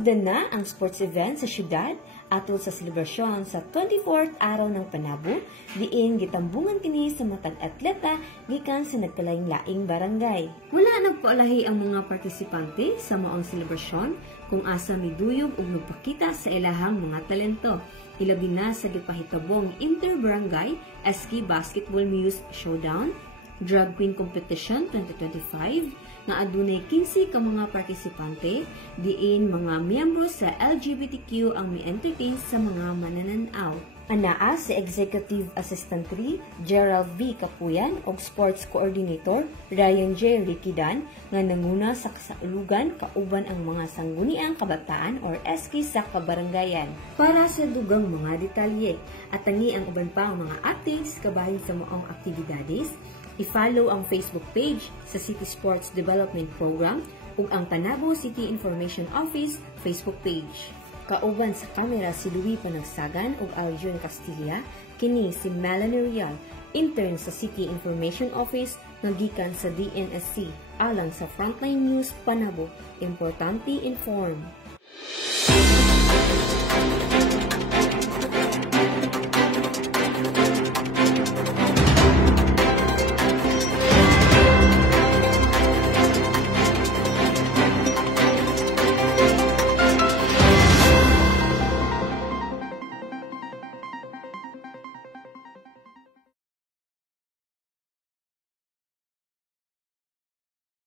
Nasugdan na ang sports event sa syudad atol sa selebrasyon sa 24th araw ng Panabo, diin gitambungan kini sa matag atleta gikan sa nagkalaing-laing barangay. Wala nagpaulahi ang mga partisipante sa maong selebrasyon kung asa miduyog ug nagpakita sa ilahang mga talento. Ilabi na sa gipahitabong Inter-Barangay SK Basketball Muse Showdown, Drag Queen Competition 2025 nga adunay 15 ka mga partisipante, diin mga miyembro sa LGBTQ ang mi-entertain sa mga manananaw. Anaa si Executive Assistant 3 Gerald V. Kapuyan o Sports Coordinator Ryan J. Rikidan nga nanguna sa kasaulugan kauban ang mga sangguniang kabataan or SK sa kabarangayan. Para sa dugang mga detalye at tangi ang uban pa ang mga updates kabahin sa maong aktibidades, i-follow ang Facebook page sa City Sports Development Program ug ang Panabo City Information Office Facebook page. Kauban sa kamera si Louie Panagsagan ug Aljon Castilla, kini si Melanie Rial, intern sa City Information Office nagikan sa DNSC alang sa Frontline News Panabo. Importante inform.